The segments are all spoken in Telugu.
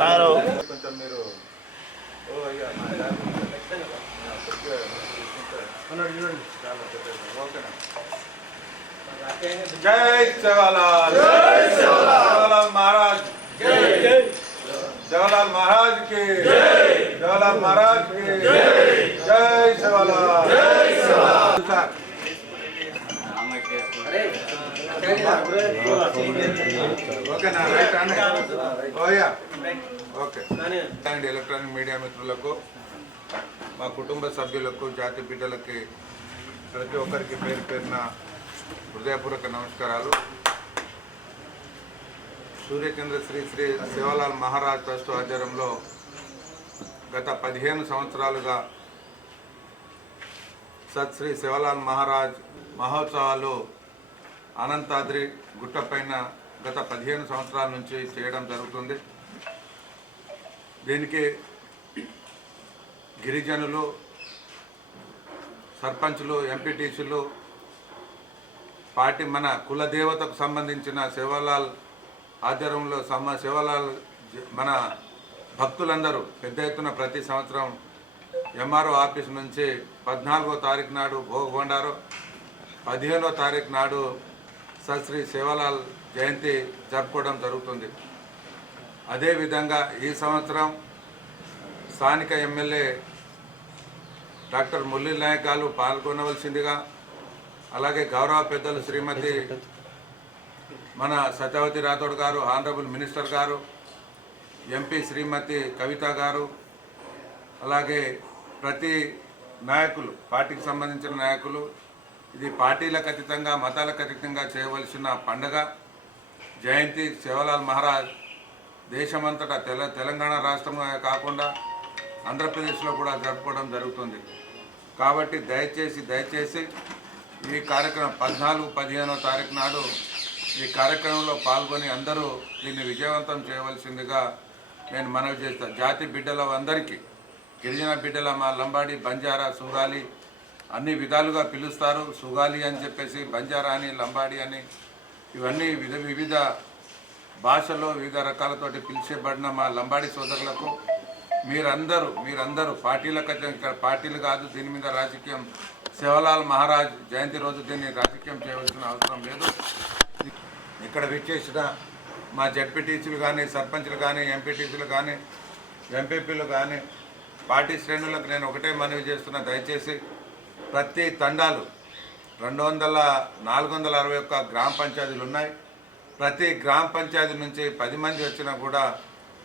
కారు జై జవహర్లాల్ జవహర్లాల్ మహారాజ్ జవహర్లాల్ మహారాజ్ కి జవహర్లాల్ మహారాజ్ కి జై జవహర్లాల్ అండ్ ఎలక్ట్రానిక్ మీడియా మిత్రులకు మా కుటుంబ సభ్యులకు జాతి బిడ్డలకి ప్రతి ఒక్కరికి పేరు పేరిన హృదయపూర్వక నమస్కారాలు సూర్యచంద్ర శ్రీ శ్రీ శివలాల్ మహారాజ్ ట్రస్ట్ ఆధ్వర్యంలో గత పదిహేను సంవత్సరాలుగా సత్ శ్రీ శివలాల్ మహారాజ్ మహోత్సవాలు అనంతాద్రి గుట్టపైన గత పదిహేను సంవత్సరాల నుంచి చేయడం జరుగుతుంది దీనికి గిరిజనులు సర్పంచ్లు ఎంపీటీసీలు పార్టీ మన కులదేవతకు సంబంధించిన శివలాల్ ఆధ్వర్యంలో సమ శివలాల్ మన భక్తులందరూ పెద్ద ఎత్తున ప్రతి సంవత్సరం ఎంఆర్ఓ ఆఫీస్ నుంచి పద్నాలుగో తారీఖు నాడు భోగొండారు పదిహేనో తారీఖు నాడు సశ్రీ శివలాల్ జయంతి జరుపుకోవడం జరుగుతుంది అదేవిధంగా ఈ సంవత్సరం స్థానిక ఎమ్మెల్యే డాక్టర్ మురళీ నాయక్ గారు పాల్గొనవలసిందిగా అలాగే గౌరవ పెద్దలు శ్రీమతి మన సత్యవతి రాథోడ్ గారు ఆనరబుల్ మినిస్టర్ గారు ఎంపీ శ్రీమతి కవిత గారు అలాగే ప్రతి నాయకులు పార్టీకి సంబంధించిన నాయకులు ఇది పార్టీలకు అతీతంగా మతాలకు అతీతంగా చేయవలసిన పండగ జయంతి శివలాల్ మహారాజ్ దేశమంతటా తెల తెలంగాణ రాష్ట్రమే కాకుండా ఆంధ్రప్రదేశ్లో కూడా జరుపుకోవడం జరుగుతుంది కాబట్టి దయచేసి దయచేసి ఈ కార్యక్రమం పద్నాలుగు పదిహేనో తారీఖు నాడు ఈ కార్యక్రమంలో పాల్గొని అందరూ దీన్ని విజయవంతం చేయవలసిందిగా నేను మనవి చేస్తాను జాతి బిడ్డల అందరికీ గిరిజన బిడ్డల మా లంబాడి బంజారా సుగాలి అన్ని విధాలుగా పిలుస్తారు సుగాలి అని చెప్పేసి బంజారా అని లంబాడి అని ఇవన్నీ వివిధ వివిధ భాషలో వివిధ రకాలతోటి పిలిచేబడిన మా లంబాడి సోదరులకు మీరందరూ మీరందరూ పార్టీల ఇక్కడ పార్టీలు కాదు దీని మీద రాజకీయం శివలాల్ మహారాజ్ జయంతి రోజు దీన్ని రాజకీయం చేయవలసిన అవసరం లేదు ఇక్కడ విచ్చేసిన మా జడ్పీటీసీలు కానీ సర్పంచ్లు కానీ ఎంపీటీసీలు కానీ ఎంపీపీలు కానీ పార్టీ శ్రేణులకు నేను ఒకటే మనవి చేస్తున్నా దయచేసి ప్రతి తండాలు రెండు వందల నాలుగు వందల అరవై ఒక్క గ్రామ పంచాయతీలు ఉన్నాయి ప్రతి గ్రామ పంచాయతీ నుంచి పది మంది వచ్చినా కూడా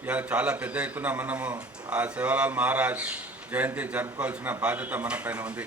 ఇలా చాలా పెద్ద ఎత్తున మనము ఆ శివలాల్ మహారాజ్ జయంతి జరుపుకోవాల్సిన బాధ్యత మన ఉంది